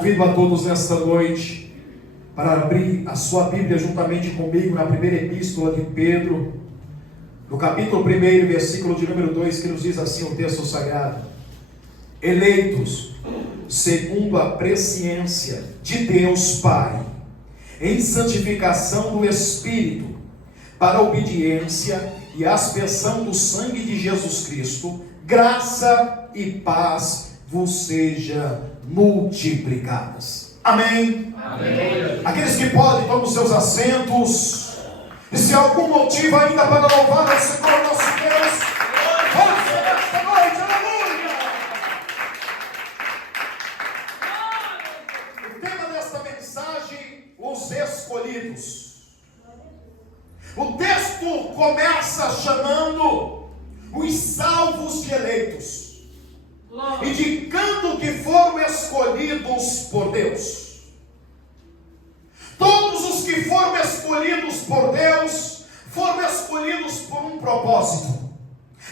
Convido a todos nesta noite para abrir a sua Bíblia juntamente comigo na primeira epístola de Pedro, no capítulo 1, versículo de número 2, que nos diz assim o texto sagrado: eleitos segundo a presciência de Deus Pai, em santificação do Espírito, para a obediência e aspersão do sangue de Jesus Cristo, graça e paz vos seja multiplicadas. Amém? Amém. Aqueles que podem, tomem os seus assentos. E se há algum motivo ainda para louvar ao Senhor nosso Deus, vamos nesta noite, aleluia! O tema desta mensagem: os escolhidos. O texto começa chamando os salvos de eleitos, indicando que foram escolhidos por Deus. Todos os que foram escolhidos por Deus foram escolhidos por um propósito.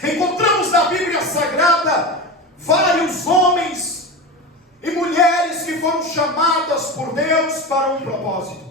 Encontramos na Bíblia Sagrada vários homens e mulheres que foram chamadas por Deus para um propósito.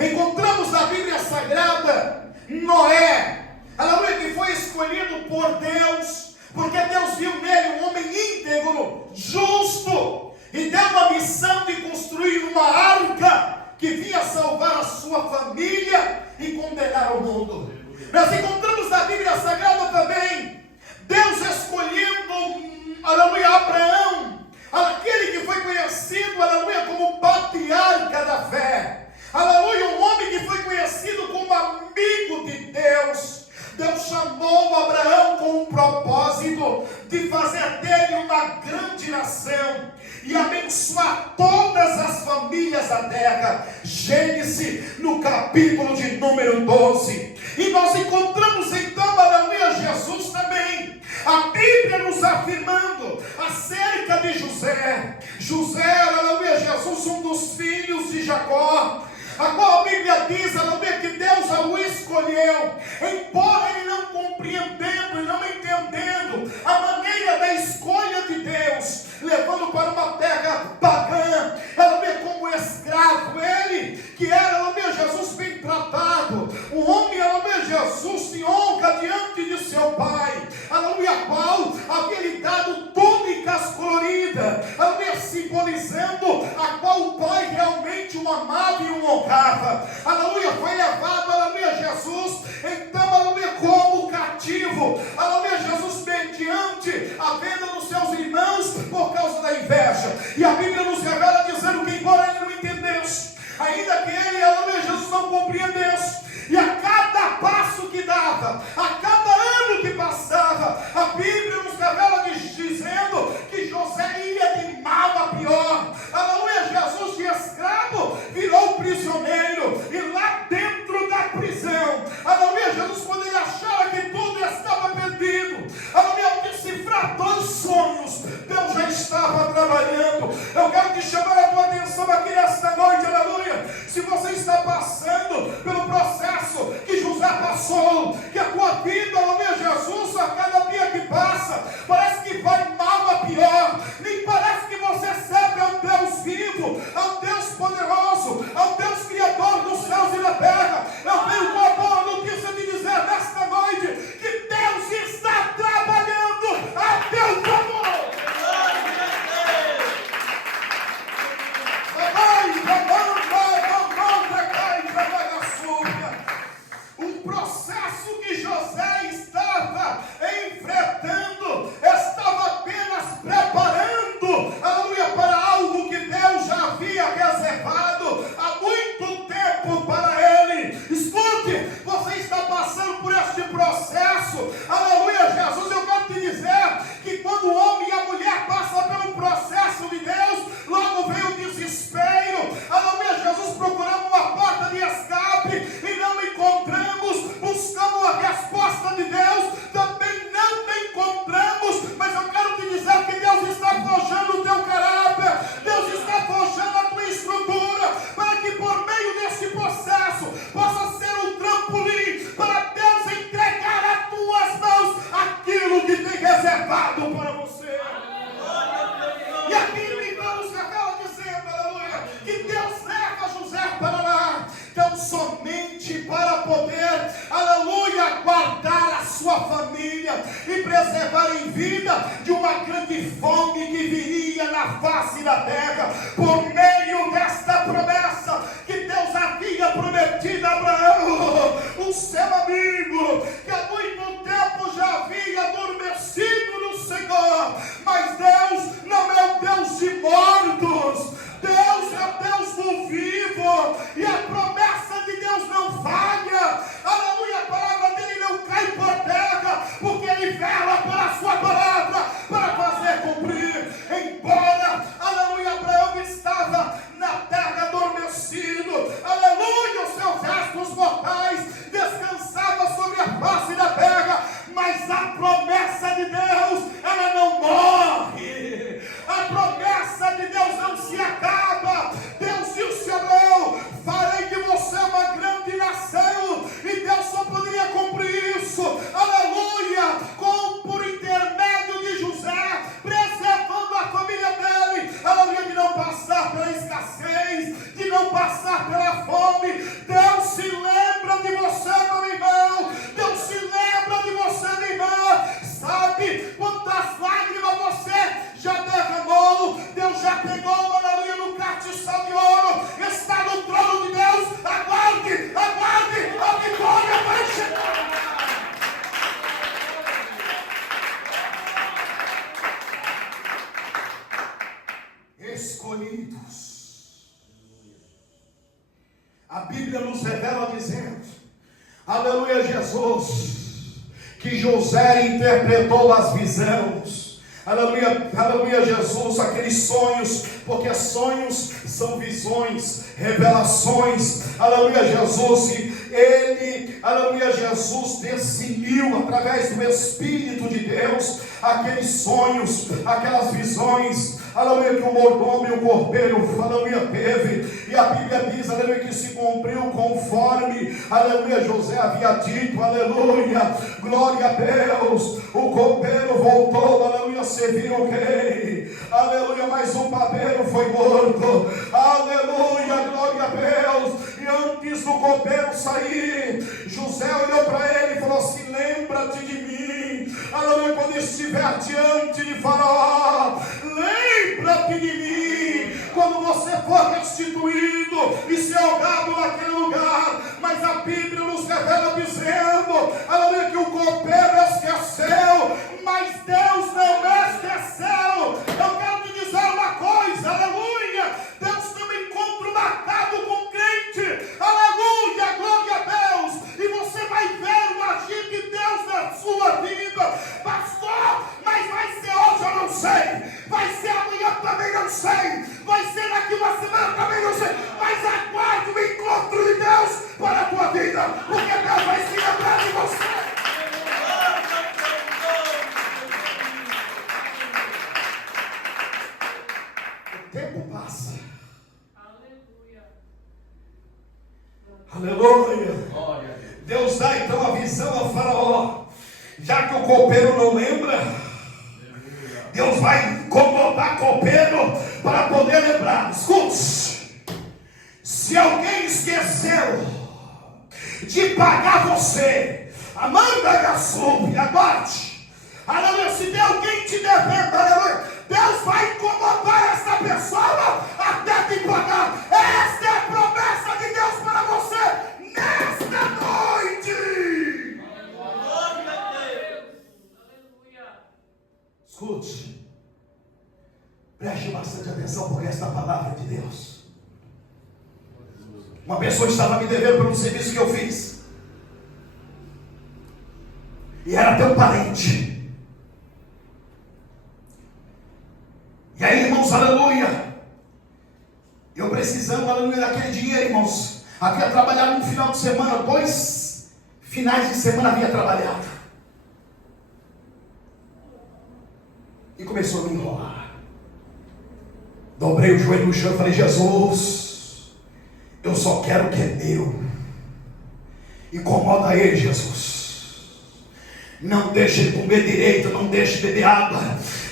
Encontramos na Bíblia Sagrada Noé, aleluia, que foi escolhido por Deus, porque Deus viu nele um homem íntegro, justo, e deu uma missão de construir uma arca que vinha salvar a sua família e condenar o mundo. Nós encontramos na Bíblia Sagrada também Deus escolhendo, aleluia, Abraão, aquele que foi conhecido, aleluia, como patriarca da fé, aleluia, um homem que foi conhecido como amigo de Deus. Deus chamou Abraão com um propósito de fazer dele uma grande nação e abençoar todas as famílias da terra. Gênesis, no capítulo de número 12. E nós encontramos então, aleluia, Jesus também, a Bíblia nos afirmando acerca de José. José, aleluia, Jesus, um dos filhos de Jacó, a qual a Bíblia diz, aleluia, que Deus o escolheu, embora ele não compreendendo e não entendendo a maneira da escolha de Deus, levando para uma terra pagã, aleluia, como escravo. Ele que era, aleluia, Jesus, bem tratado, um homem, aleluia, Jesus, de honra diante de seu pai, aleluia, qual havia lhe dado túnicas coloridas, aleluia, simbolizando a qual o pai realmente o amava e o honrava. Aleluia, foi levado, aleluia, Jesus, então, aleluia, como cativo, aleluia, Jesus, mediante a venda dos seus irmãos por causa da inveja. E a Bíblia nos revela dizendo que, embora ele não entendesse, ainda que ele, aleluia, Jesus, não compreendesse, e a cada passo que dava, a cada ano que passava, a Bíblia nos revela dizendo que José ia de mal a pior. Aleluia, Jesus, de escravo virou prisioneiro, e lá dentro da prisão, aleluia, Jesus, quando ele achava que tudo estava perdido, aleluia, ao decifrar dois sonhos, Deus já estava trabalhando. Eu quero te chamar a tua atenção aqui nesta noite, aleluia. Se você está passando pelo processo que José passou, que a tua vida, aleluia, Jesus, a cada dia que passa, parece que vai mal a pior, nem parece que você serve ao Deus vivo, ao Deus poderoso, ao Deus criador dos céus e da terra. Eu venho com a boa notícia de dizer nesta noite que Deus está trabalhando a teu favor. O processo que José estava enfrentando estava apenas preparando, aleluia, para algo que Deus já havia reservado há muito tempo para ele. Escute, você está passando por este processo, aleluia, Jesus, eu quero te dizer que quando o homem e a mulher passam pelo processo de Deus, logo vem o desespero, aleluia, Jesus, procurando uma porta de escape e não encontramos, buscando a resposta de Deus, também não encontramos. Mas eu quero te dizer que Deus está forjando o teu caráter, Deus está forjando a tua estrutura, para que por meio desse processo possa ser um trampolim para Deus entregar as tuas mãos preservar em vida de uma grande fome que viria na face da terra, por meio desta promessa que Deus havia prometido a Abraão, o seu amigo, que há muito tempo já havia adormecido no Senhor. Mas Deus não é o Deus de mortos, Deus é o Deus do vivo, e a promessa de Deus não falha. Aleluia, a palavra dele não cai por terra, porque ele vela pela sua palavra para fazer cumprir. Embora, aleluia, Abraão estava na terra adormecido, aleluia, os seus restos mortais descansavam sobre a face da terra, mas a promessa de Deus, ela não morre. A promessa de Deus não se acaba. Deus disse a Abraão: farei de você uma grande nação. E Deus só poderia cumprir isso, aleluia, por intermédio de José, preservando a família dele, aleluia, de não passar pela escassez, de não passar pela fome. Deus se lembra de você, meu irmão. Deus se lembra de você, minha irmã. Sabe quantas lágrimas você já derramou? Deus já pegou, aleluia, no castiçal de ouro, está no trono de Deus. Aguarde, aguarde, a vitória vai chegar. Escolhidos. A Bíblia nos revela dizendo, aleluia, Jesus, que José interpretou as visões. Aleluia, aleluia, Jesus, aqueles sonhos, porque sonhos são visões, revelações, aleluia, Jesus, e ele, aleluia, Jesus, decidiu através do Espírito de Deus, aqueles sonhos, aquelas visões, aleluia, que o mordomo e o cordeiro, aleluia, teve, e a Bíblia diz, aleluia, que se cumpriu conforme, aleluia, José havia dito, aleluia, glória a Deus. O copeiro voltou, aleluia, servir o rei, aleluia, mas o padeiro foi morto, aleluia, glória a Deus. E antes do copeiro sair, José olhou para ele e falou assim: lembra-te de mim, aleluia, quando estiver diante de Faraó, lembra-te de mim, quando você for restituído e ser jogado naquele lugar. Mas a Bíblia nos revela dizendo, aleluia, que o copeiro esqueceu, mas Deus não esqueceu. Eu quero te dizer uma coisa, aleluia, Deus tem um encontro marcado com o crente, aleluia, glória a Deus, e você vai ver o agir de Deus na sua vida. Pastor, mas vai ser hoje, eu não sei, vai ser amanhã, também não sei, vai ser daqui uma semana, também não sei, mas aguarde o encontro de Deus para a tua vida, porque Deus vai se lembrar de você. O tempo passa. Aleluia. Deus dá então a visão ao Faraó. Já que o copeiro não lembra, Deus vai incomodar copeiro para poder lembrar. Escute, se alguém esqueceu de pagar você, Amanda Gassub, aguarde, aleluia, se tem alguém te devendo, aleluia, Deus vai incomodar essa pessoa até te pagar. Esta é a promessa de Deus para você nesta noite. Escute, preste bastante atenção, porque esta palavra é de Deus. Uma pessoa estava me devendo por um serviço que eu fiz, e era teu parente. E aí, irmãos, aleluia, eu precisando, aleluia, daquele dinheiro, irmãos. Havia trabalhado no final de semana, 2 finais de semana havia trabalhado, e começou a me enrolar. Dobrei o joelho no chão e falei: Jesus, eu só quero o que é meu. Incomoda ele, Jesus. Não deixe ele comer direito, não deixe beber água,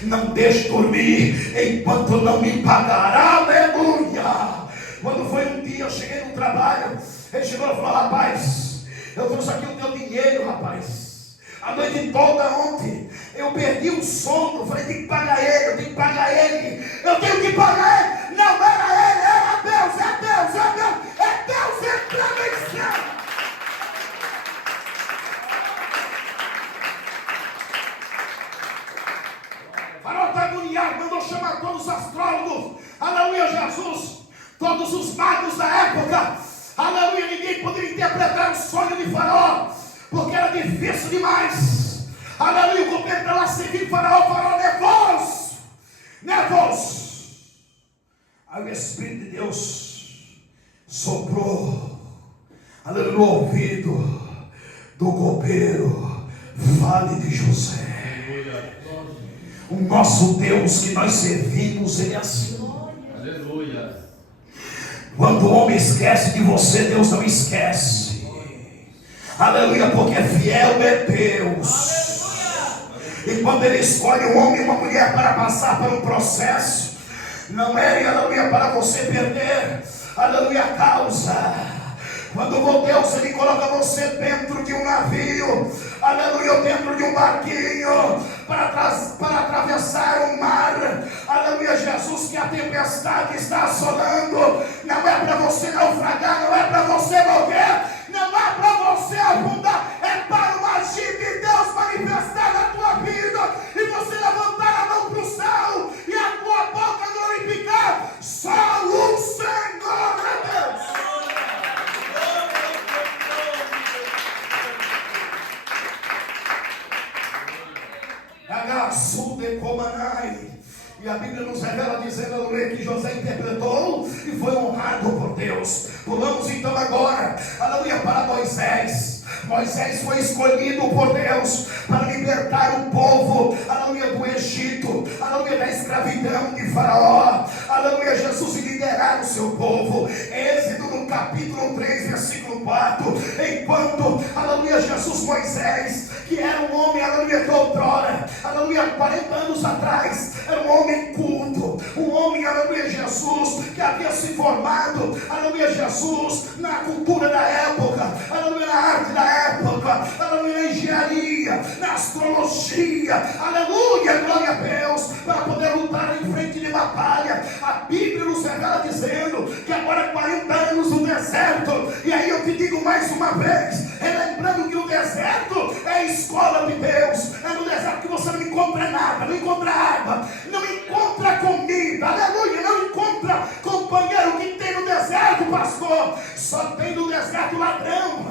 não deixe dormir enquanto não me pagar. Aleluia. Quando foi um dia, eu cheguei no trabalho, ele chegou e falou: rapaz, eu trouxe aqui o teu dinheiro, rapaz. A noite toda ontem, eu perdi o sono. Falei, tem que pagar ele, eu tenho que pagar ele. Eu tenho que pagar ele. Não era ele, era Deus, é Deus, é Deus. É Deus entrando em cena. Faraó está agoniado, mandou chamar todos os astrólogos. Aleluia, Jesus. Todos os magos da época. Aleluia, ninguém poderia interpretar o sonho de Faraó, porque era difícil demais. Aleluia, o governo para lá seguir Faraó nervoso. Aí o Espírito de Deus soprou, aleluia, no ouvido do copeiro: fale de José. O nosso Deus que nós servimos, ele é assim. Aleluia. Quando o homem esquece de você, Deus não esquece. Aleluia, porque fiel é Deus. E quando ele escolhe um homem e uma mulher para passar por um processo, não é, aleluia, para você perder, aleluia, a causa. Quando Deus ele coloca você dentro de um navio, aleluia, dentro de um barquinho, para atravessar o mar, aleluia, Jesus, que a tempestade está assolando, não é para você naufragar, não é para você morrer, não é para você afundar, é para o agir de Deus manifestar na tua vida, e você levantar a mão para o céu, e a tua boca glorificar, só o Senhor é Deus. E a Bíblia nos revela dizendo que José interpretou e foi honrado por Deus. Pulamos então agora, aleluia, para Moisés. Moisés foi escolhido por Deus para libertar o povo, aleluia, do Egito, aleluia, da escravidão de Faraó, aleluia, Jesus, e liderar o seu povo. Êxodo no capítulo 3, versículo 4. Enquanto, aleluia, Jesus, Moisés, que era um homem, aleluia, que outrora, aleluia, 40 anos atrás, era um homem culto, um homem, aleluia, Jesus, que havia se formado, aleluia, Jesus, na cultura da época, aleluia, na arte da época, aleluia, na engenharia, na astrologia, aleluia, glória a Deus, para poder lutar em frente de batalha. A Bíblia nos revela dizendo que agora 40 anos no deserto, e aí eu te digo mais uma vez, lembrando que o deserto é a escola de Deus, é no deserto que você não encontra nada, não encontra água, não encontra comida, aleluia, não encontra companheiro. O que tem no deserto, pastor? Só tem no deserto ladrão,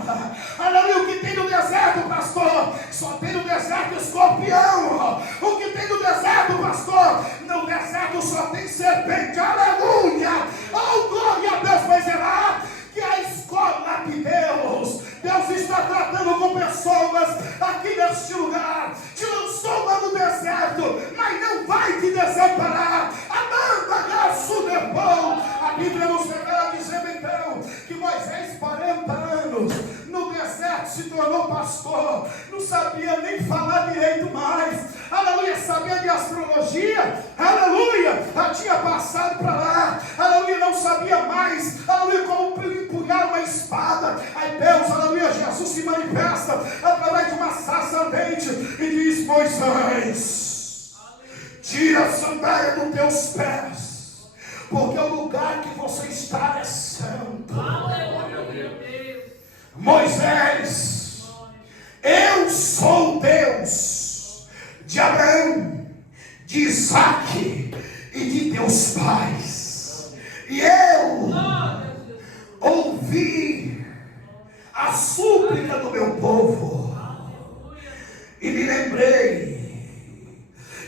aleluia. O que tem no deserto, pastor? Só tem no deserto escorpião. O que tem no deserto, pastor? No deserto só tem serpente, aleluia. Oh, glória a Deus. Mas é lá que a escola de Deus está tratando com pessoas aqui neste lugar. Te lançou lá no deserto, mas não vai te desamparar. Amanda, graço de pão. A Bíblia nos revela dizendo então que Moisés, 40 anos no deserto, se tornou pastor. Não sabia nem falar direito mais, aleluia, sabia de astrologia, aleluia, já tinha passado para lá, aleluia, não sabia mais, aleluia, como empunhar uma espada. Aí Deus, aleluia, Jesus se manifesta através de uma sarça ardente e diz: Moisés, tira a sandália dos teus pés, porque o lugar que você está é santo. Moisés, eu sou Deus de Abraão, de Isaque e de teus pais, e eu ouvi a súplica do meu povo e me lembrei,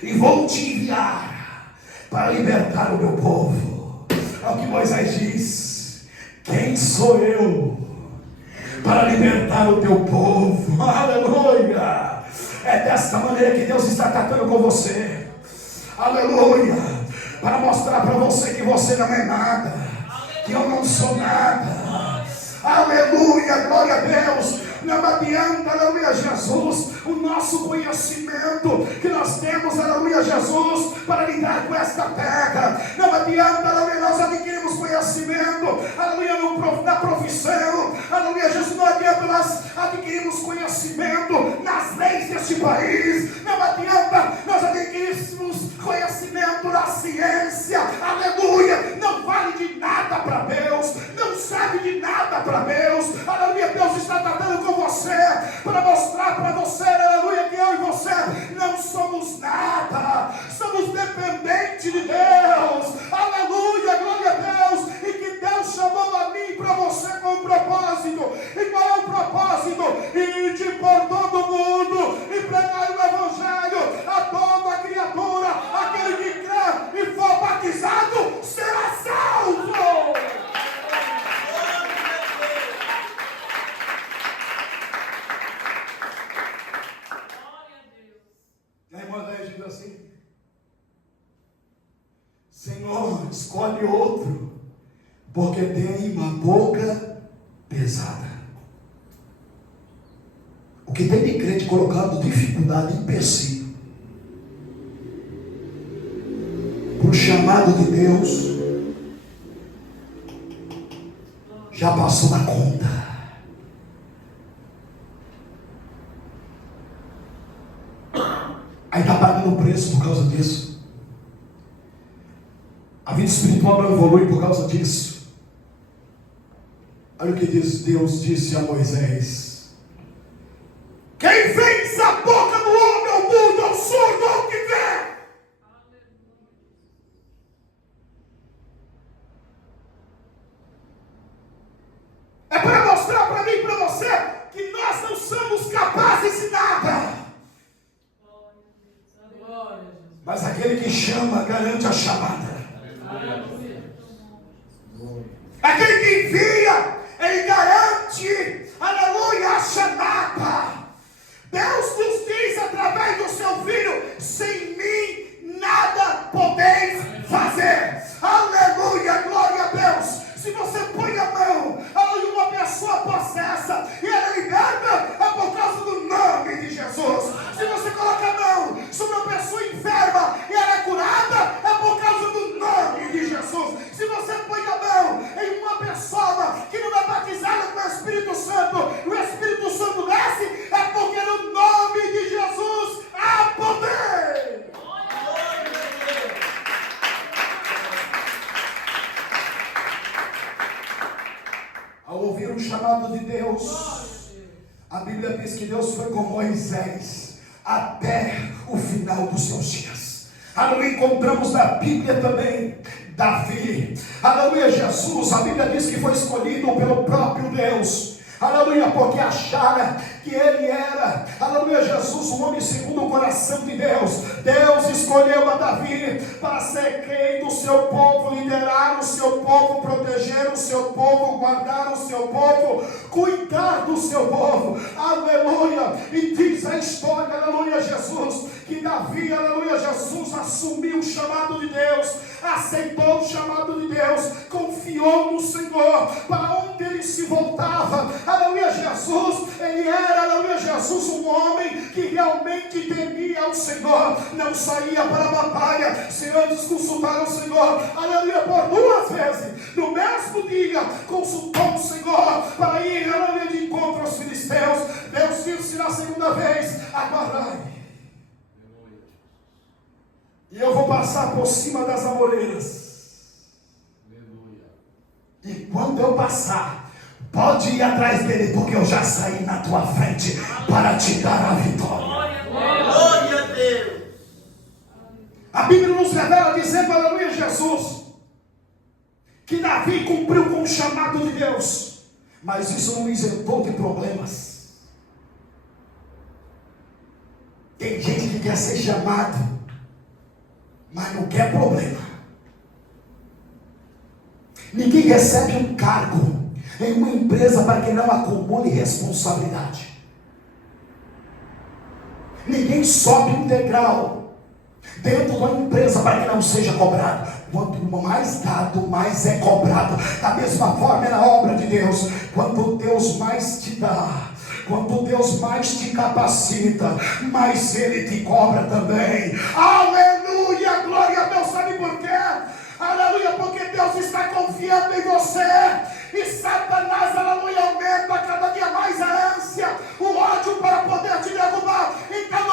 e vou te enviar para libertar o meu povo. É o que Moisés diz: quem sou eu para libertar o teu povo? Aleluia. É desta maneira que Deus está tratando com você, aleluia, para mostrar para você que você não é nada, que eu não sou nada, aleluia, glória a Deus. Não adianta, aleluia, Jesus, o nosso conhecimento que nós temos, aleluia, Jesus, para lidar com esta terra. Não adianta, aleluia, nós adquirimos conhecimento, aleluia, na profissão, aleluia, Jesus, não adianta nós adquirirmos conhecimento nas leis desse neste país. Não adianta nós adquirirmos conhecimento da ciência, aleluia, não vale de nada para Deus, não serve de nada para Deus, aleluia. Deus está tratando com você para mostrar para você, aleluia, que eu e você não somos nada, somos dependentes de Deus, aleluia, glória a Deus, e que Deus chamou a mim e para você com um propósito. E qual é o propósito? Ir por todo o mundo e pregar o evangelho a toda criatura. Aquele que crê e for batizado será salvo. A irmã Déia diz assim: Senhor, escolhe outro, porque tem uma boca pesada. O que tem de crente colocado dificuldade, empecilho para o chamado de Deus, já passou da conta. Aí está pagando preço por causa disso. A vida espiritual não evolui por causa disso. Olha o que diz: Deus disse a Moisés: quem fez a boca do homem ao mundo, ao surdo, ao que vê? É para mostrar para mim e para você que nós não somos capazes de nada. Mas aquele que chama garante a chamada. Aquele que envia, ele garante, aleluia, a chamada. Deus nos diz através do seu Filho: sem mim nada podeis fazer. Aleluia, glória a Deus. Se você põe a mão em uma pessoa possessa e ela é liberta, é por causa do nome de Jesus. Se você coloca a mão sobre uma pessoa enferma e ela é curada, é por causa do nome de Jesus. Se você põe a mão em uma pessoa que não é batizada com o Espírito Santo, o Espírito Santo desce, é porque no nome de Jesus há poder. Ao ouvir o chamado de Deus, a Bíblia diz que Deus foi com Moisés até o final dos seus dias. Aleluia. Encontramos na Bíblia também Davi, aleluia. Jesus, a Bíblia diz que foi escolhido pelo próprio Deus, aleluia, porque achara que ele era, aleluia, Jesus, um homem segundo o coração de Deus. Deus escolheu a Davi para ser rei do seu povo, liderar o seu povo, proteger o seu povo, guardar o seu povo, cuidar do seu povo, aleluia. E diz a história, aleluia, Jesus, que Davi, aleluia, Jesus, assumiu o chamado de Deus, aceitou o chamado de Deus, confiou no Senhor. Para onde ele se voltava, aleluia, Jesus, ele era, aleluia, Jesus, um homem que realmente temia o Senhor, não saía para a batalha sem antes consultar o Senhor, aleluia. Por 2 vezes no mesmo dia consultou o Senhor para ir, aleluia, de encontro aos filisteus. Deus disse na segunda vez: aguardai, e eu vou passar por cima das amoreiras. E quando eu passar, pode ir atrás dele, porque eu já saí na tua frente para te dar a vitória. Glória a Deus. A Bíblia nos revela dizendo, aleluia, Jesus, que Davi cumpriu com o chamado de Deus, mas isso não isentou de problemas. Tem gente que quer ser chamado, mas não quer problema. Ninguém recebe um cargo em uma empresa para que não acumule responsabilidade. Ninguém sobe um degrau dentro de uma empresa para que não seja cobrado. Quanto mais dado, mais é cobrado. Da mesma forma é na obra de Deus. Quanto Deus mais te dá, quanto Deus mais te capacita, mais Ele te cobra também. Aleluia, glória a Deus. Sabe por quê? Aleluia, porque Deus está confiando em você. E Satanás, aleluia, aumenta cada dia mais a ânsia, o ódio para poder te derrubar. Então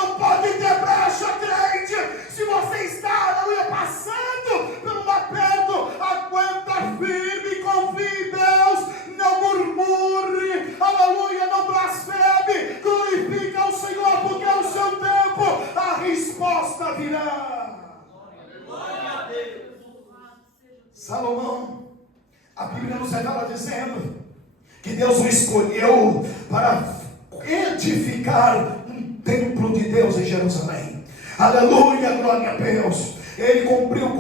virá. Salomão, a Bíblia nos revela dizendo que Deus o escolheu para edificar um templo de Deus em Jerusalém. Aleluia, glória a Deus. Ele cumpriu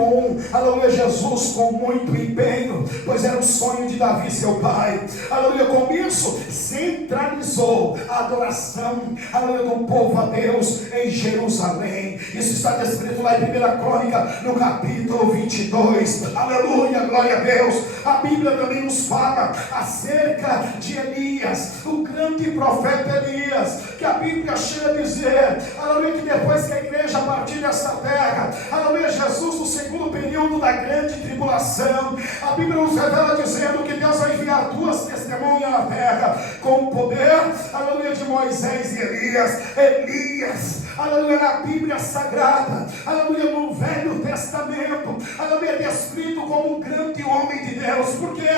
aleluia, Jesus com muito empenho, pois era o sonho de Davi, seu pai. Aleluia, com isso centralizou a adoração, aleluia, do povo a Deus em Jerusalém. Isso está descrito lá em 1 Crônica, no capítulo 22. Aleluia, glória a Deus. A Bíblia também nos fala acerca de Elias, o grande profeta Elias, que a Bíblia chega a dizer, aleluia, que depois que a igreja partir desta terra, aleluia, Jesus, no segundo período da grande tribulação, a Bíblia nos revela dizendo que Deus vai enviar duas testemunhas na terra, com o poder, aleluia, de Moisés e Elias, aleluia, na Bíblia Sagrada, aleluia, no Velho Testamento, aleluia, descrito como um grande homem de Deus. Por quê?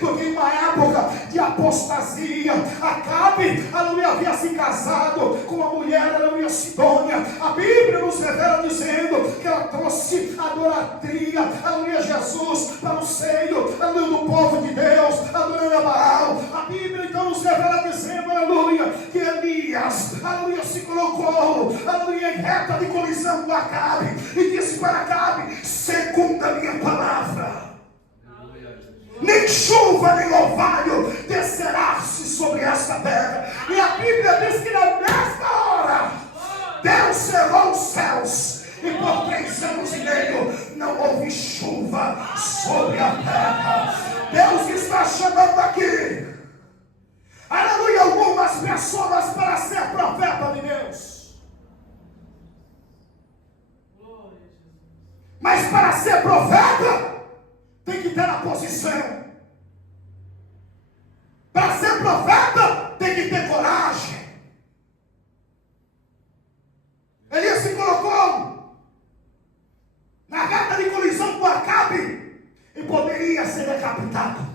Porque em uma época de apostasia, Acabe, aleluia, havia se casado com uma mulher, aleluia, Sidônia. A Bíblia nos revela dizendo que ela trouxe adoratria, aleluia, Jesus, para o seio, aleluia, do povo de Deus, aleluia, Baal. A Bíblia então nos revela dizendo, aleluia, que Elias, aleluia, se colocou, aleluia, em reta de colisão com Acabe, e disse para Acabe: segundo a minha palavra, nem chuva nem orvalho descerá-se sobre esta terra. E a Bíblia diz que na mesma hora Deus cerrou os céus, e por 3 anos e meio não houve chuva sobre a terra. Deus está chamando aqui, aleluia, algumas pessoas para ser profeta de Deus. Mas para ser profeta tem que ter a posição. Para ser profeta tem que ter coragem. Elias se colocou na reta de colisão com Acabe e poderia ser decapitado,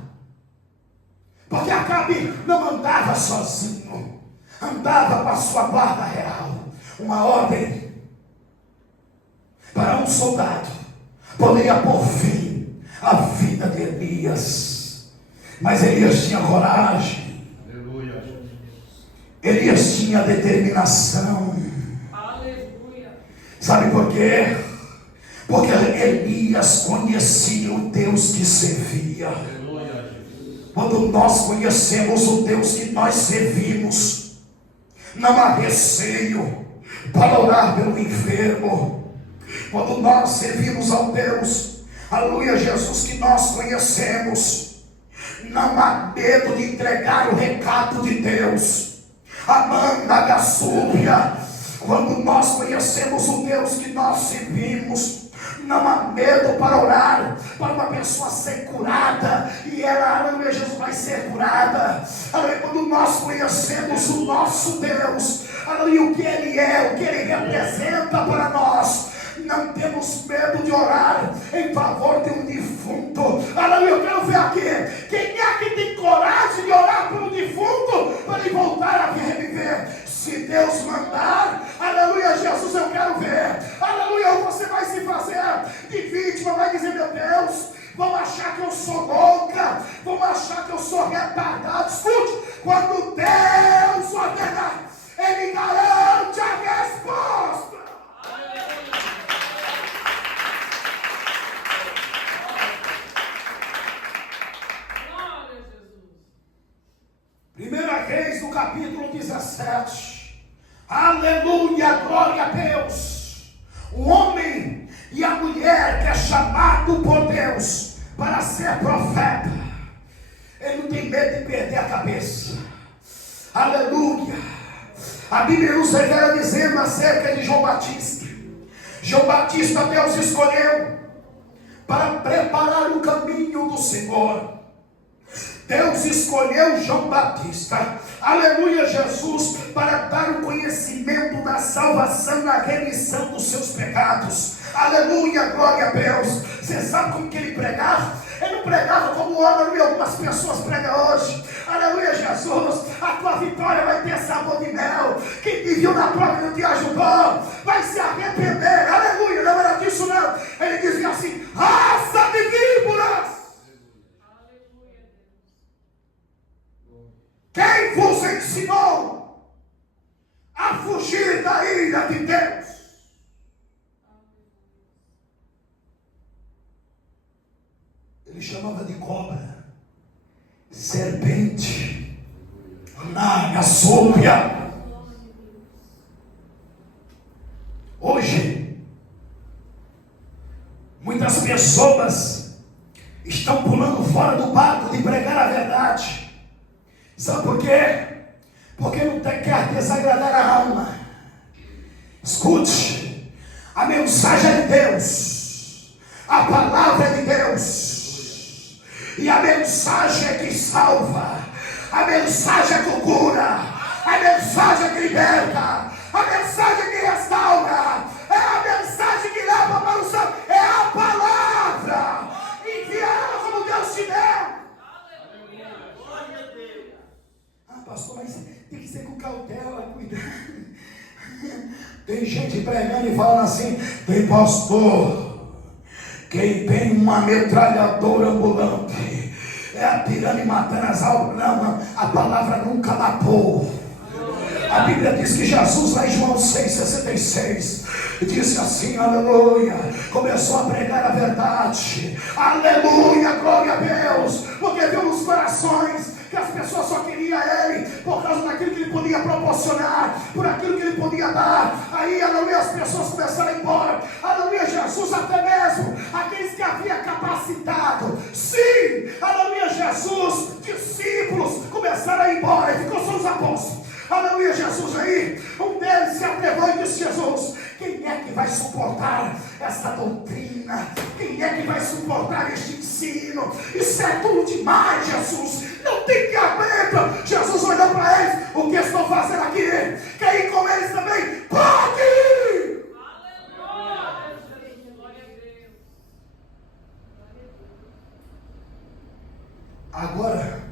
porque Acabe não andava sozinho, andava com a sua guarda real. Uma ordem para um soldado poderia pôr fim à vida de Elias, mas Elias tinha coragem. Aleluia. Elias tinha determinação. Aleluia. Sabe por quê? Porque Elias conhecia o Deus que servia. Quando nós conhecemos o Deus que nós servimos, não há receio para orar pelo enfermo. Quando nós servimos ao Deus, aleluia, Jesus, que nós conhecemos, não há medo de entregar o recado de Deus. Amanda da súbia, quando nós conhecemos o Deus que nós servimos, não há medo para orar para uma pessoa ser curada, e ela, aleluia, Jesus, vai ser curada. Aleluia, quando nós conhecemos o nosso Deus, aleluia, o que Ele é, o que Ele representa para nós, não temos medo de orar em favor de um defunto. Aleluia, eu quero ver aqui, quem é que tem coragem de orar por um defunto para ele voltar a reviver? Se Deus mandar, aleluia, Jesus, eu quero ver. Aleluia, você vai se fazer de vítima, vai dizer: meu Deus, vão achar que eu sou louca, vão achar que eu sou retardado. Escute, quando Deus ordenar, Ele garante a resposta. Primeira Reis, no capítulo 17. Aleluia, glória a Deus. O homem e a mulher que é chamado por Deus para ser profeta, ele não tem medo de perder a cabeça. Aleluia. A Bíblia nos revela dizendo acerca de João Batista. João Batista Deus escolheu para preparar o caminho do Senhor. Deus escolheu João Batista, aleluia, Jesus, para dar o conhecimento da salvação, na remissão dos seus pecados. Aleluia, glória a Deus. Você sabe como que ele pregava? Ele não pregava como aleluia, algumas pessoas pregam hoje. Aleluia, Jesus, a tua vitória vai ter sabor de mel. Quem te viu na prova e não te ajudou vai se arrepender. Aleluia. assim: raça de víboras! Quem vos ensinou a fugir da ira de Deus? Ele chamava de cobra, serpente, naga, sômbria. Hoje, muitas pessoas estão pulando fora do barco de pregar a verdade. Sabe por quê? Porque não quer desagradar a alma. Escute, a mensagem é de Deus, a palavra é de Deus, e a mensagem é que salva, a mensagem é que cura, a mensagem é que liberta, a mensagem é que restaura, é a mensagem que leva para o céu, é a palavra enviada como Deus te deu. Pastor, mas tem que ser com cautela, cuidado. Tem gente pregando e falando assim: tem pastor, quem tem uma metralhadora ambulante é atirando e matando as almas. Não, a palavra nunca matou. A Bíblia diz que Jesus, lá em João 6,66, disse assim, aleluia, começou a pregar a verdade, aleluia, glória a Deus, porque viu nos corações que as pessoas só queriam Ele por causa daquilo que Ele podia proporcionar, por aquilo que Ele podia dar. Aí, aleluia, as pessoas começaram a ir embora. Aleluia, Jesus, até mesmo aqueles que havia capacitado, sim, aleluia, Jesus, discípulos começaram a ir embora e ficou só os apóstolos. Aleluia, Jesus. Aí um deles se atreveu e disse: Jesus, quem é que vai suportar essa doutrina? Quem é que vai suportar este ensino? Isso é tudo demais, Jesus, não tem cabimento. Jesus olhou para eles: o que estou fazendo aqui? Quer ir com eles também? Pode ir! Agora,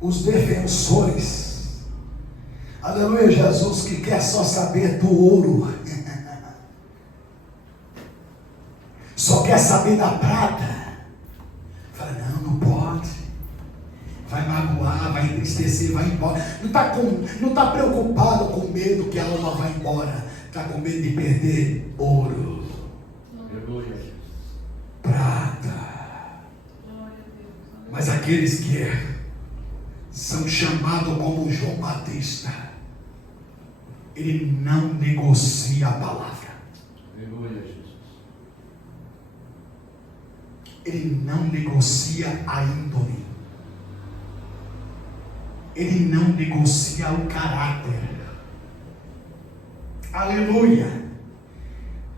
os defensores, aleluia, Jesus, que quer só saber do ouro, só quer saber da prata, fala: não pode, vai magoar, vai entristecer, vai embora. Não está preocupado com medo que a alma vai embora, está com medo de perder ouro, prata. Mas aqueles que são chamados como João Batista, ele não negocia a palavra. Ele não negocia a índole. Ele não negocia o caráter. Aleluia.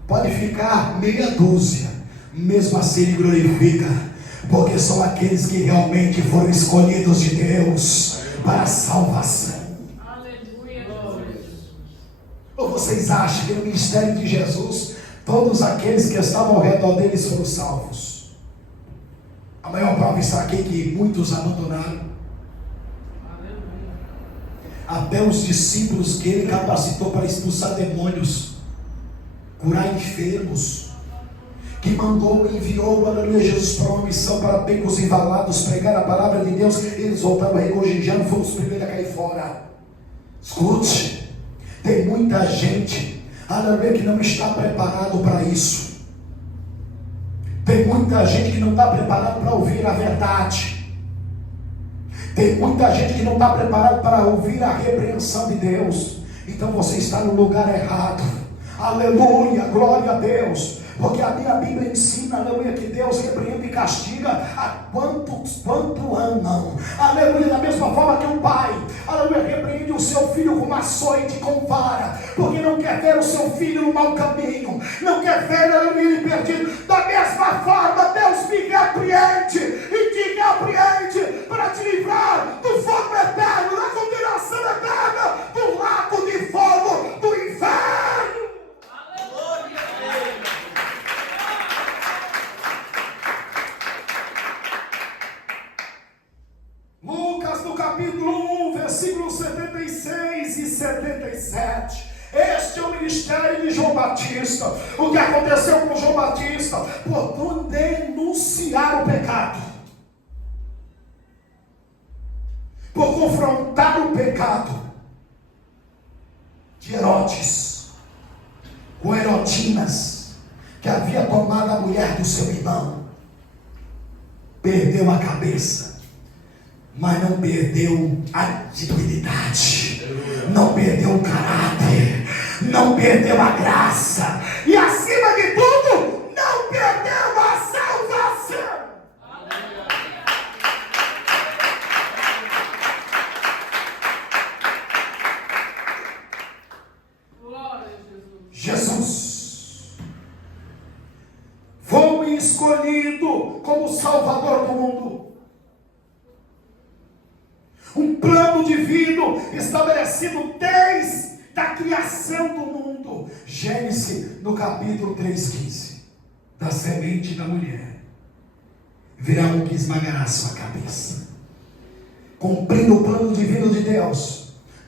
Pode ficar meia dúzia, mesmo assim ele glorifica, porque são aqueles que realmente foram escolhidos de Deus para a salvação. Ou vocês acham que no ministério de Jesus, todos aqueles que estavam ao redor deles foram salvos? A maior prova está aqui que muitos abandonaram. Até os discípulos que ele capacitou para expulsar demônios, curar enfermos, que mandou e enviou, aleluia, Jesus para uma missão para becos e valados, pregar a palavra de Deus, eles voltaram regozijando, foram os primeiros a cair fora. Escute, tem muita gente, aleluia, que não está preparado para isso. Tem muita gente que não está preparado para ouvir a verdade. Tem muita gente que não está preparado para ouvir a repreensão de Deus. Então você está no lugar errado. Aleluia, glória a Deus. Porque a minha Bíblia ensina, aleluia, que Deus repreende e castiga a quanto amam. Aleluia, da mesma forma que um pai, aleluia, repreende o seu filho com açoite, com vara, porque não quer ver o seu filho no mau caminho, não quer ver, aleluia, ele perdido. Da mesma forma, Deus me repreende e te repreende para te livrar do fogo eterno, da condenação eterna, do lago de fogo do inferno. Lucas, no capítulo 1, versículos 76 e 77. Este é o ministério de de João Batista, o que aconteceu com João Batista, por denunciar o pecado, por confrontar o pecado de Herodes com Herodinas, que havia tomado a mulher do seu irmão. Perdeu a cabeça, mas não perdeu a dignidade, não perdeu o caráter, não perdeu a graça, e acima de tudo, não perdeu a salvação. Jesus foi escolhido como Salvador do mundo. Um plano divino estabelecido desde a criação do mundo. Gênesis, no capítulo 3,15. Da semente da mulher virá um que esmagará a sua cabeça. Cumprindo o plano divino de Deus.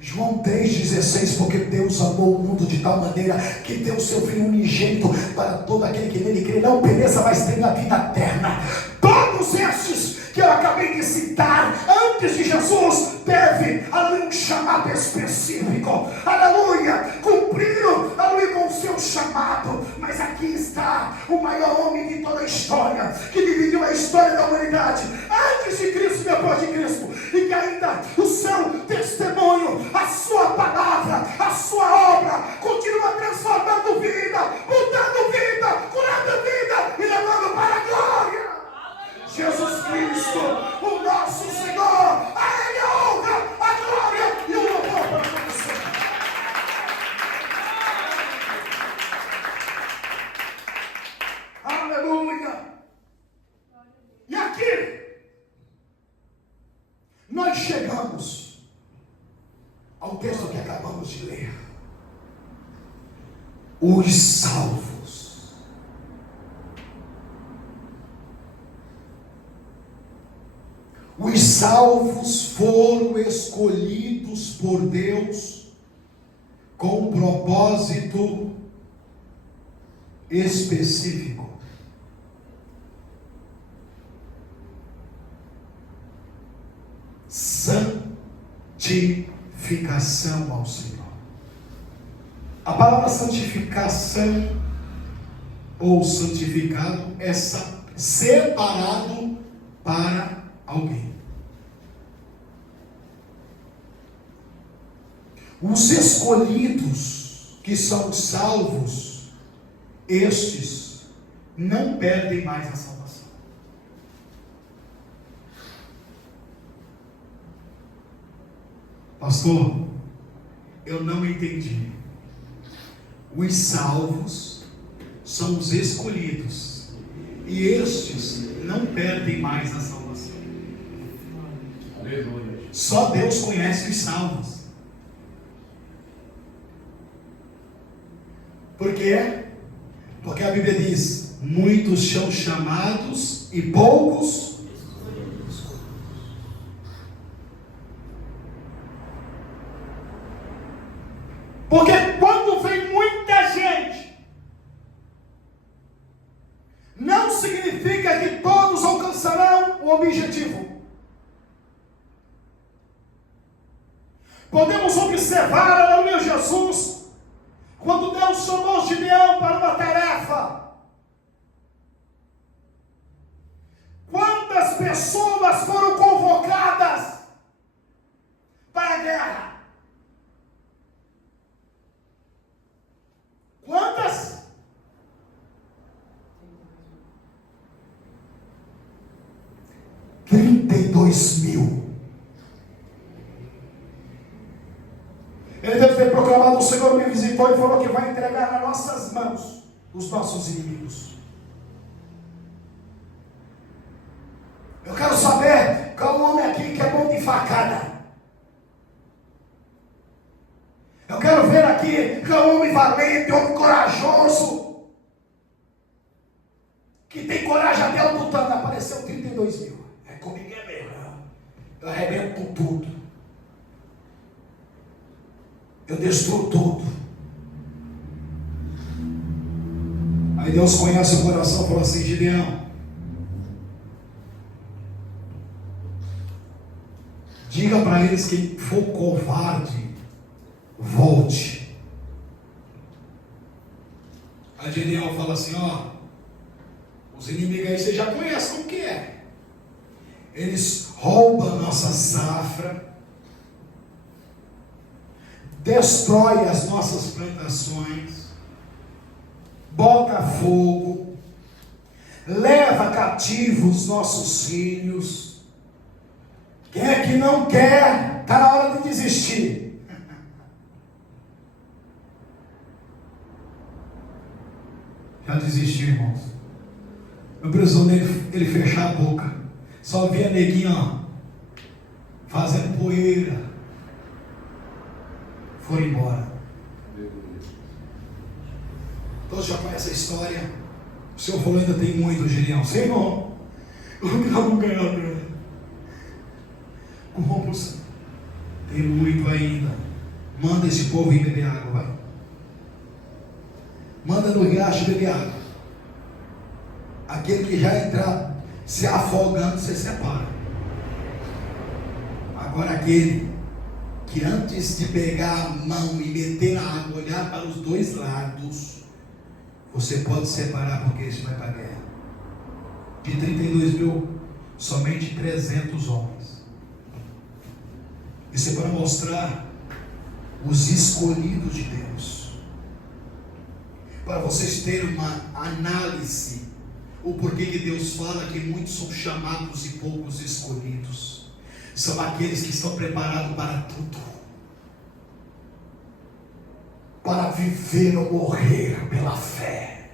João 3,16, porque Deus amou o mundo de tal maneira que deu o seu Filho unigênito para todo aquele que nele crê, não pereça, mas tenha a vida eterna. Todos estes que eu acabei de citar, antes de Jesus, teve, aleluia, um chamado específico, aleluia, cumpriram, aleluia, com o seu chamado. Mas aqui está o maior homem de toda a história, que dividiu a história da humanidade, antes de Cristo e depois de Cristo, e que ainda o seu testemunho, a sua palavra, a sua obra, continua transformando vida, mudando vida, curando vida e levando para a glória. Jesus Cristo, o nosso Senhor, a Ele a honra, a glória e o louvor para todos sempre. Aleluia. E aqui nós chegamos ao texto que acabamos de ler. Os salvos. Os salvos foram escolhidos por Deus com um propósito específico. Santificação ao Senhor. A palavra santificação ou santificado é separado para alguém. Os escolhidos, que são os salvos, estes não perdem mais a salvação. Pastor, eu não entendi. Os salvos são os escolhidos, e estes não perdem mais a salvação. Aleluia. Só Deus conhece os salvos. Por quê? Porque a Bíblia diz: muitos são chamados e poucos escolhidos. Porque quando vem muita gente, não significa que todos alcançarão o objetivo. Podemos observar, aleluia, Jesus, quando Deus chamou Gideão para uma tarefa, quantas pessoas foram convocadas para a guerra? Quantas? 32.000. Ele deve ter proclamado: o Senhor me visitou e falou que vai entregar nas nossas mãos os nossos inimigos. Eu quero saber qual o homem aqui que é bom de facada. Eu quero ver aqui qual é um homem valente, homem corajoso, que tem coragem até o tutano. Apareceu 32.000. É comigo é mesmo. Eu arrebento com tudo. Eu destruo tudo. Aí Deus conhece o coração e falou assim: Gideão, diga para eles que for covarde, volte. Aí Gideão fala assim: ó, os inimigos aí você já conhece como que é. Eles roubam a nossa safra, destrói as nossas plantações, bota fogo, leva cativo os nossos filhos. Quem é que não quer? Está na hora de desistir. Já desistiu, irmãos. Não precisou ele fechar a boca. Só via neguinho, ó, fazendo poeira. Foram embora. Todos já conhecem a história. O Senhor falou: ainda tem muito, Gideão. Sim, irmão. Vamos ganhar. Vamos. Tem muito ainda. Manda esse povo ir beber água, vai. Manda no riacho beber água. Aquele que já entrar se afogando, você separa. Agora aquele que antes de pegar a mão e meter na água, olhar para os dois lados, você pode separar, porque isso vai para a guerra. De 32 mil, somente 300 homens. Isso é para mostrar os escolhidos de Deus, para vocês terem uma análise, o porquê que Deus fala que muitos são chamados e poucos escolhidos. São aqueles que estão preparados para tudo, para viver ou morrer pela fé,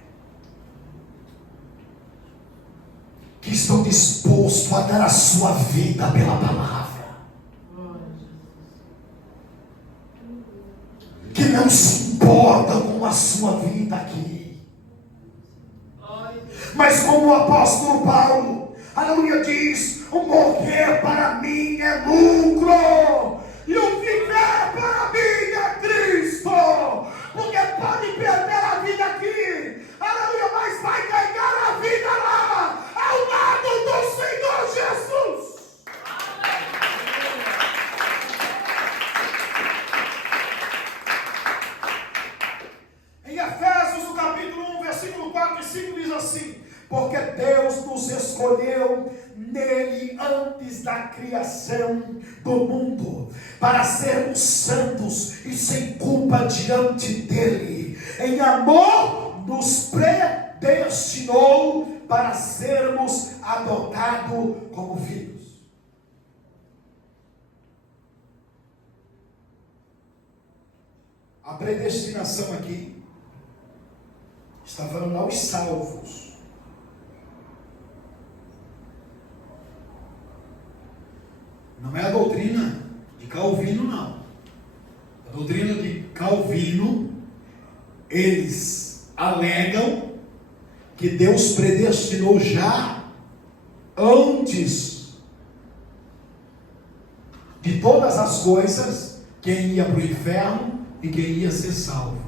que estão dispostos a dar a sua vida pela palavra, que não se importam com a sua vida aqui, mas como o apóstolo Paulo, aleluia, diz: o morrer para mim é lucro, e o viver para mim é Cristo. Porque pode perder a vida aqui, aleluia, mas vai ganhar a vida lá, ao lado do Senhor Jesus. Em Efésios, no capítulo 1, versículo 4 e 5, diz assim: porque Deus nos escolheu nele antes da criação do mundo, para sermos santos e sem culpa diante dele. Em amor nos predestinou para sermos adotados como filhos. A predestinação aqui está falando aos salvos. Não é a doutrina de Calvino, não. A doutrina de Calvino, eles alegam que Deus predestinou já antes de todas as coisas quem ia para o inferno e quem ia ser salvo.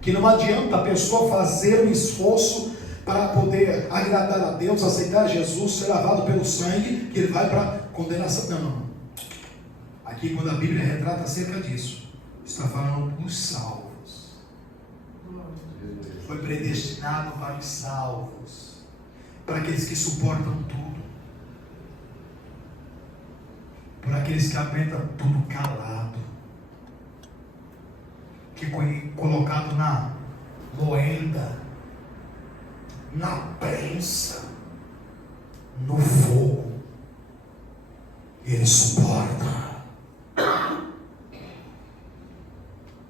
Que não adianta a pessoa fazer um esforço para poder agradar a Deus, aceitar Jesus, ser lavado pelo sangue, que ele vai para condenação. Não. Aqui, quando a Bíblia retrata acerca disso, está falando dos salvos. Foi predestinado para os salvos, para aqueles que suportam tudo, para aqueles que aguentam tudo calado, que foi colocado na moenda, na prensa, no fogo, ele suporta.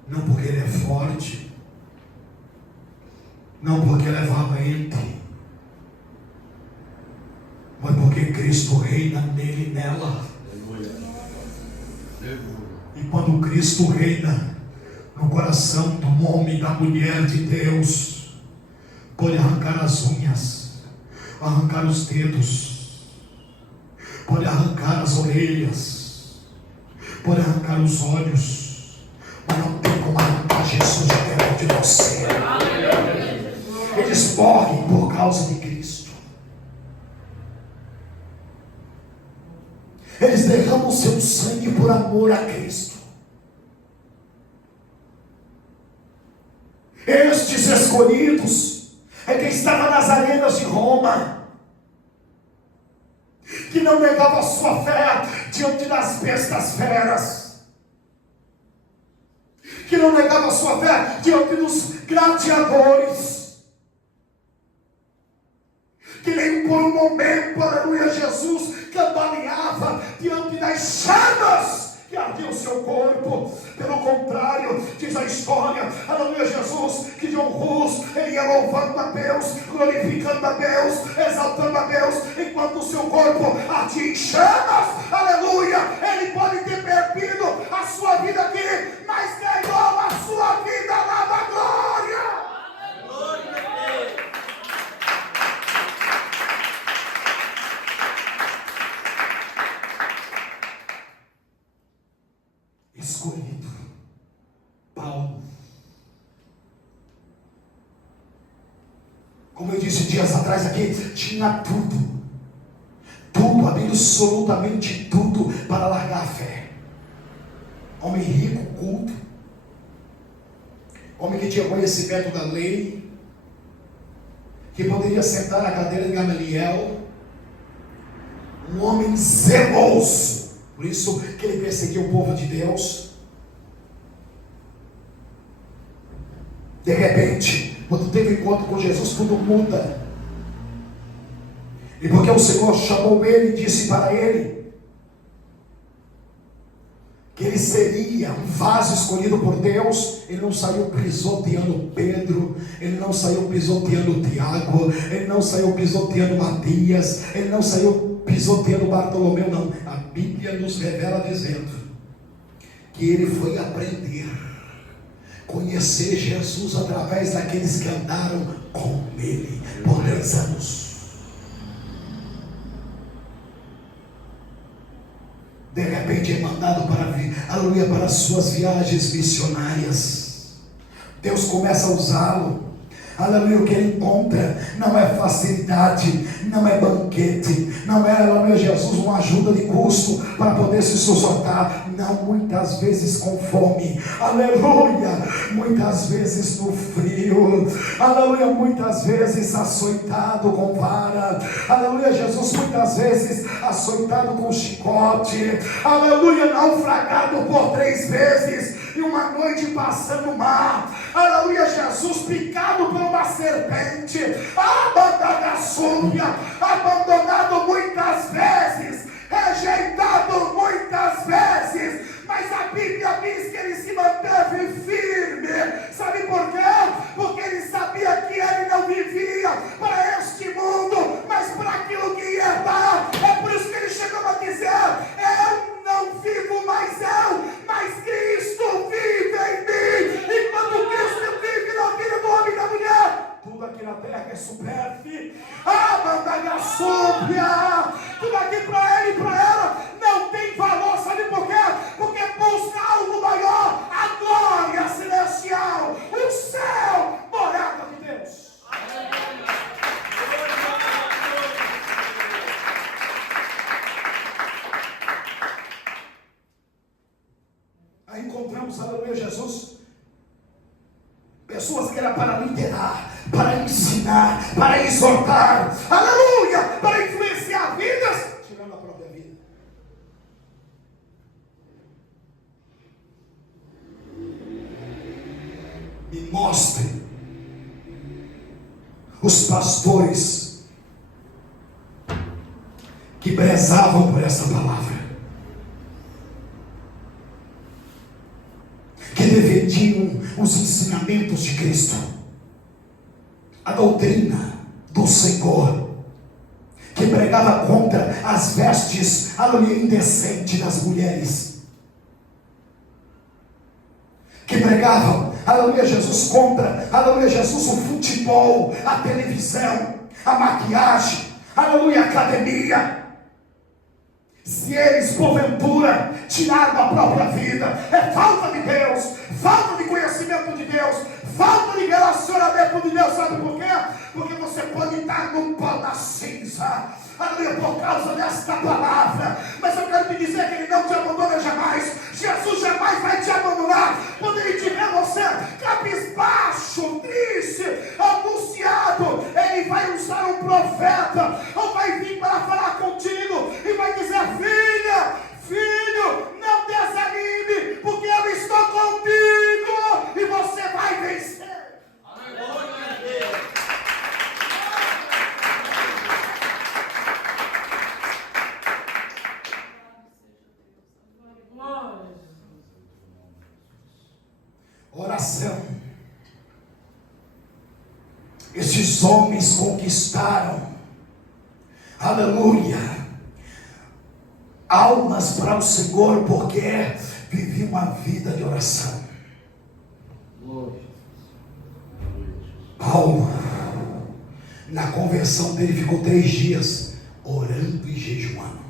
Não porque ele é forte, não porque ele é valente, mas porque Cristo reina nele e nela. E quando Cristo reina no coração do homem e da mulher de Deus, pode arrancar as unhas, arrancar os dedos, pode arrancar as orelhas, pode arrancar os olhos, mas não tem como arrancar Jesus de dentro de você. Ele eles morrem por causa de Cristo. Eles derramam seu sangue por amor a Cristo. Estes escolhidos é quem estava nas arenas de Roma, que não negava a sua fé diante das bestas feras, que não negava a sua fé diante dos gladiadores, que nem por um momento, aleluia, Jesus cambaleava diante das chamas que ardia o seu corpo. Pelo contrário, diz a história, aleluia, Jesus, que de um rosto ele ia louvando a Deus, glorificando a Deus, exaltando a Deus, enquanto o seu corpo ardia em chamas, aleluia. Ele pode ter perdido a sua vida aqui, mas ganhou a sua vida lá na glória. Escolhido, Paulo. Como eu disse dias atrás aqui, tinha tudo, absolutamente tudo para largar a fé. Homem rico, culto, homem que tinha conhecimento da lei, que poderia sentar na cadeira de Gamaliel, um homem zeloso. Por isso que ele perseguiu o povo de Deus. De repente, quando teve encontro com Jesus, tudo muda. E porque o Senhor chamou ele e disse para ele que ele seria um vaso escolhido por Deus, ele não saiu pisoteando Pedro, ele não saiu pisoteando Tiago, ele não saiu pisoteando Matias, ele não saiu pisoteando Bartolomeu, não. A Bíblia nos revela dizendo que ele foi aprender, conhecer Jesus através daqueles que andaram com ele por 10 anos. De repente é mandado para as suas viagens missionárias. Deus começa a usá-lo. Aleluia, o que ele encontra não é facilidade, não é banquete, não é, aleluia, Jesus, uma ajuda de custo para poder se sustentar. Não, muitas vezes com fome, aleluia, muitas vezes no frio, aleluia, muitas vezes açoitado com vara, aleluia, Jesus, muitas vezes açoitado com chicote, aleluia, naufragado por 3 vezes. E uma noite passando o mar, aleluia, Jesus picado por uma serpente, abandonado muitas vezes, rejeitado muitas vezes, mas a Bíblia diz que ele se manteve firme. Sabe por quê? Porque ele sabia que ele não vivia para este mundo, mas para aquilo que ia dar. É por isso que ele chegou a dizer: eu não vivo mais eu, mas Cristo vive em mim. E quando Cristo vive na vida do homem e da mulher, tudo aqui na terra é supérfluo. Tudo aqui para ele e para ela não tem valor. Sabe por quê? Porque busca algo maior, a glória celestial, o céu, morada de Deus. Aí encontramos, aleluia, Jesus, pessoas que eram para liderar, para ensinar, para exortar, aleluia, para influenciar vidas, tirando a própria vida. Me mostre os pastores que prezavam por essa palavra, que defendiam os ensinamentos de Cristo, a doutrina do Senhor, que pregava contra as vestes, aleluia, indecentes das mulheres, que pregavam, aleluia, Jesus, contra, aleluia, Jesus, o futebol, a televisão, a maquiagem, aleluia, a academia. Se eles porventura tiraram a própria vida, é falta de Deus, falta de conhecimento de Deus, falta de relacionamento de Deus. Sabe por quê? no pó da cinza. Aleluia, por causa desta palavra. Mas eu quero te dizer que Ele não te abandona jamais. Jesus jamais vai te abandonar. Quando Ele tiver você cabisbaixo, triste, angustiado, Ele vai usar um profeta, ou vai vir para falar contigo e vai dizer: filha, filho, não desanime, porque eu estou contigo e você vai vencer. Oração. Esses homens conquistaram, aleluia, almas para o Senhor, porque viviam uma vida de oração. Paulo, na conversão dele, ficou 3 dias orando e jejuando.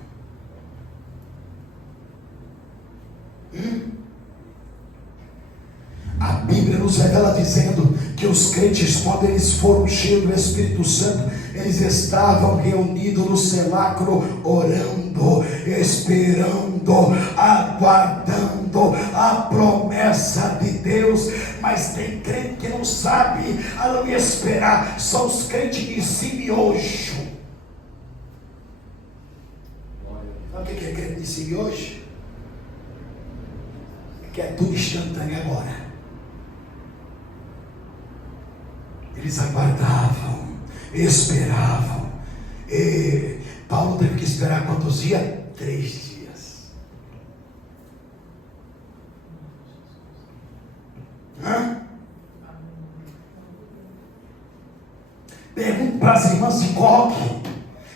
A Bíblia nos revela dizendo que os crentes, quando eles foram cheios do Espírito Santo, eles estavam reunidos no cenáculo, orando, esperando, aguardando a promessa de Deus. Mas tem crente que não sabe, aleluia, esperar. São os crentes de simiojo. Sabe o que é crente de simiojo? Que é tudo instantâneo agora. Eles aguardavam, esperavam. E Paulo teve que esperar quantos dias? 3 dias. Pergunto para as irmãs de coque,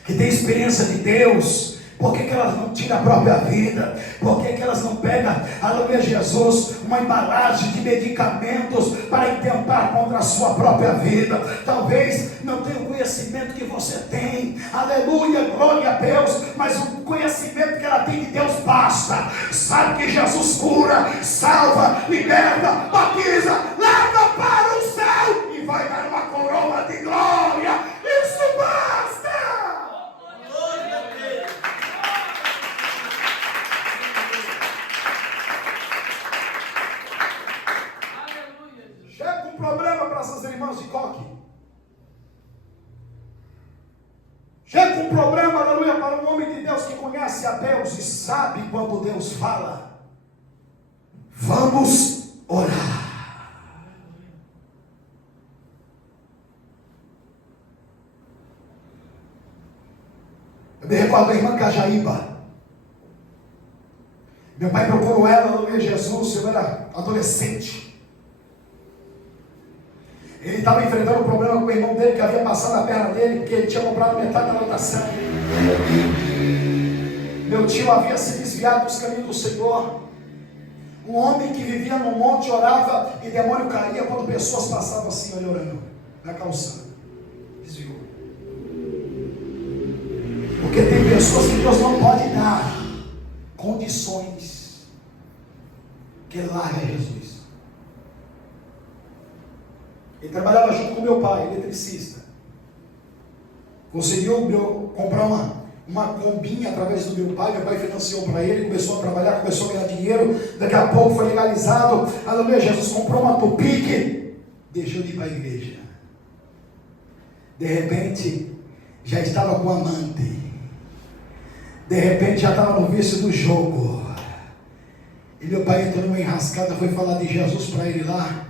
que tem experiência de Deus, por que elas não tiram a própria vida? Por que elas não pegam, aleluia, Jesus, uma embalagem de medicamentos para intentar contra a sua própria vida? Talvez não tenha o conhecimento que você tem, aleluia, glória a Deus, mas o conhecimento que ela tem de Deus basta. Sabe que Jesus cura, salva, liberta, batiza, leva para o céu e vai dar uma coroa de glória. Isso basta. Problema para essas irmãs de coque. Chega um problema, aleluia, para um homem de Deus que conhece a Deus e sabe quando Deus fala. Vamos orar. Eu me recordo da irmã Cajaíba. Meu pai procurou ela, aleluia, Jesus, eu era adolescente. Ele estava enfrentando um problema com o irmão dele, que havia passado a perna dele, porque ele tinha comprado metade da lotação. Meu tio havia se desviado dos caminhos do Senhor. Um homem que vivia no monte, orava e demônio caía quando pessoas passavam assim, olha, orando na calçada. Desviou. Porque tem pessoas que Deus não pode dar condições que larga Jesus. Ele trabalhava junto com meu pai, eletricista. Conseguiu comprar uma combinha através do meu pai financiou para ele, começou a trabalhar, começou a ganhar dinheiro, daqui a pouco foi legalizado, aleluia, Jesus comprou uma Tupic, deixou de ir para a igreja. De repente, já estava com amante, de repente já estava no vício do jogo, e meu pai entrou numa enrascada, foi falar de Jesus para ele lá.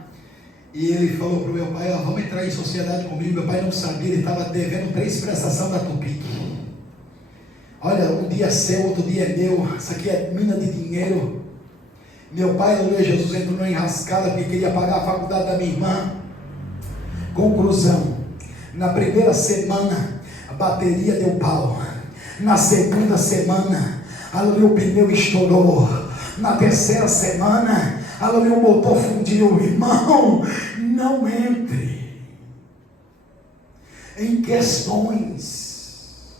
E ele falou para o meu pai: vamos entrar em sociedade comigo. Meu pai não sabia, ele estava devendo 3 prestações da Tupic. Olha, um dia é seu, outro dia é meu. Isso aqui é mina de dinheiro. Meu pai, aleluia, Jesus, entrou numa enrascada porque queria pagar a faculdade da minha irmã. Conclusão: na primeira semana a bateria deu pau. Na segunda semana, aleluia, o pneu estourou. Na terceira semana, aleluia, o motor fundiu. Irmão, não entre em questões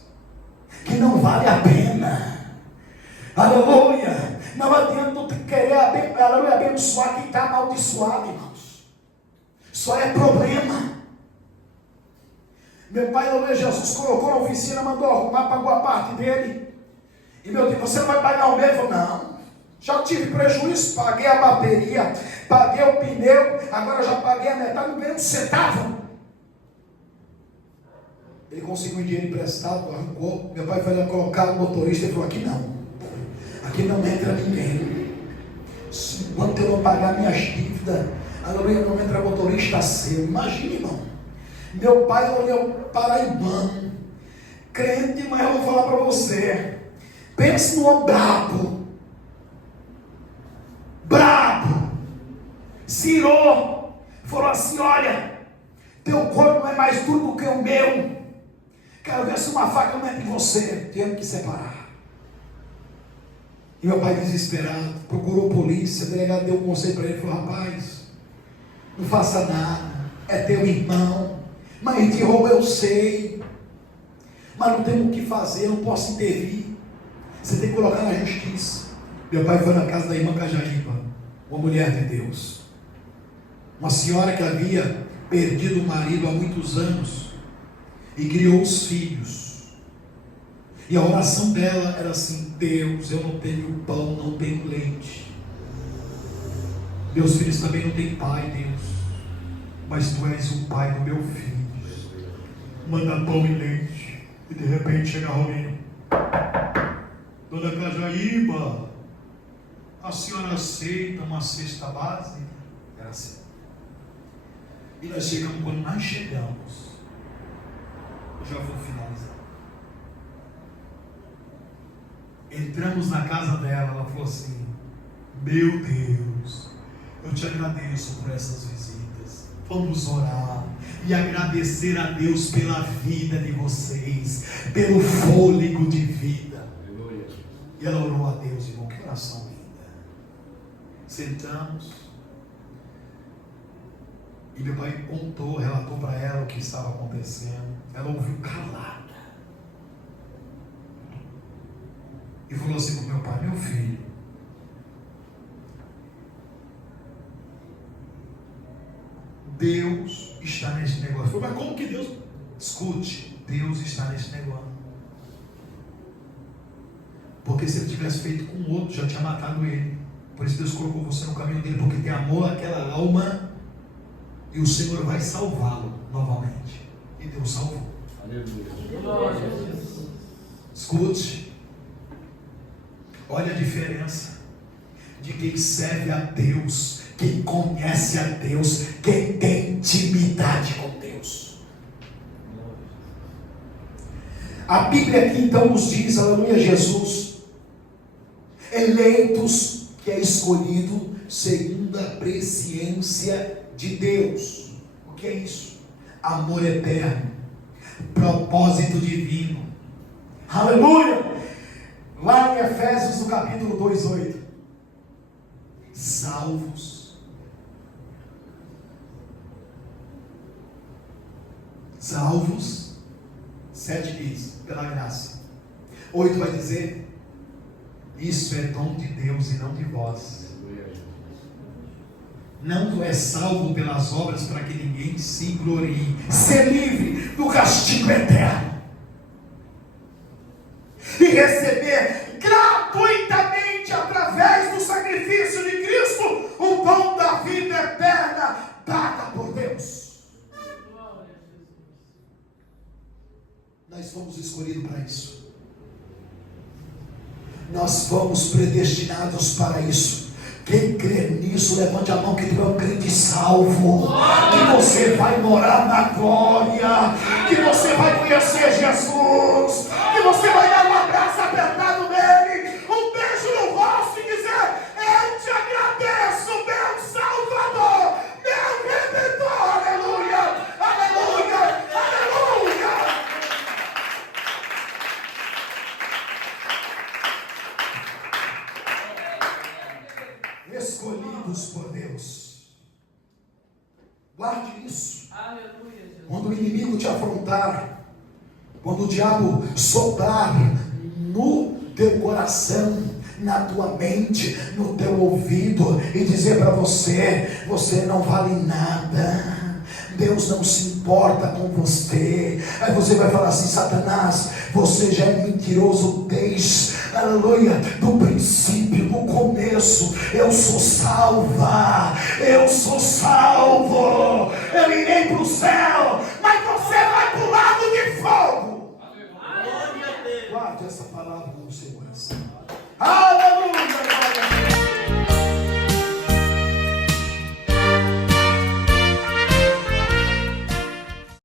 que não vale a pena. Aleluia. Não adianta querer abençoar quem está amaldiçoado, irmãos. Só é problema. Meu pai, aleluia, Jesus colocou na oficina, mandou arrumar, pagou a parte dele. E meu Deus, você não vai pagar o meu? Eu falei, não, já tive prejuízo, paguei a bateria, paguei o pneu, agora já paguei a metade, não ganhei um centavo. Ele conseguiu dinheiro emprestado, arrancou. Meu pai foi lá colocar o motorista e falou, aqui não entra ninguém. Enquanto eu não pagar minhas dívidas, aleluia, não entra motorista seu. Imagine, irmão. Meu pai olhou paraibano, crente, mas eu vou falar para você. Pense no homem brabo, cirou, falou assim, olha, teu corpo não é mais duro do que o meu, quero ver se uma faca não entra em você, temos que separar. E meu pai desesperado, procurou polícia, o delegado deu um conselho para ele, falou, rapaz, não faça nada, é teu irmão, mas de roubo eu sei, mas não tem o que fazer, eu não posso intervir, você tem que colocar na justiça. Meu pai foi na casa da irmã Cajaíba, uma mulher de Deus, uma senhora que havia perdido o marido há muitos anos e criou os filhos, e a oração dela era assim, Deus, eu não tenho pão, não tenho leite, meus filhos também não têm pai, Deus, mas tu és o pai do meu filho, manda pão e leite. E de repente chega Rolinho, dona Cajaíba, a senhora aceita uma cesta básica? Era assim. E nós chegamos, quando nós chegamos, eu já vou finalizar. Entramos na casa dela, ela falou assim, meu Deus, eu te agradeço por essas visitas. Vamos orar e agradecer a Deus pela vida de vocês, pelo fôlego de vida. Aleluia. E ela orou a Deus, irmão, que oração linda. Sentamos e meu pai contou, relatou para ela o que estava acontecendo. Ela ouviu calada e falou assim para o meu pai, meu filho, Deus está neste negócio. Mas como que Deus? Escute, Deus está neste negócio. Porque se ele tivesse feito com o outro, já tinha matado ele. Por isso Deus colocou você no caminho dele, porque tem amor àquela alma e o Senhor vai salvá-lo novamente. E Deus salvou. Aleluia. Escute, olha a diferença de quem serve a Deus, quem conhece a Deus, quem tem intimidade com Deus. A Bíblia aqui então nos diz, aleluia, Jesus, eleitos, que é escolhido segundo a presciência de Deus. O que é isso? Amor eterno, propósito divino. Aleluia! Lá em Efésios, no capítulo 2:8, salvos, 7 diz, pela graça. 8 vai dizer, isso é dom de Deus e não de vós. Não tu és salvo pelas obras para que ninguém se glorie. Ser livre do castigo eterno e receber gratuitamente, através do sacrifício de Cristo, o dom da vida eterna dada por Deus. Nós fomos escolhidos para isso. Nós fomos predestinados para isso. Quem crê nisso, levante a mão que tu é um crente salvo. Que você vai morar na glória. Que você vai conhecer Jesus. Que você vai dar um abraço apertado nele. Um beijo no rosto e dizer, eu te agradeço, meu Salvador, meu Redentor. Aleluia, aleluia, aleluia. Escolhidos por Deus. Guarde isso. Quando o inimigo te afrontar, quando o diabo soprar no teu coração, na tua mente, no teu ouvido, e dizer para você, você não vale nada, Deus não se importa com você. Aí você vai falar assim: Satanás, você já é mentiroso desde, aleluia, do princípio, do começo. Eu sou salva, eu sou salvo, eu irei para o céu,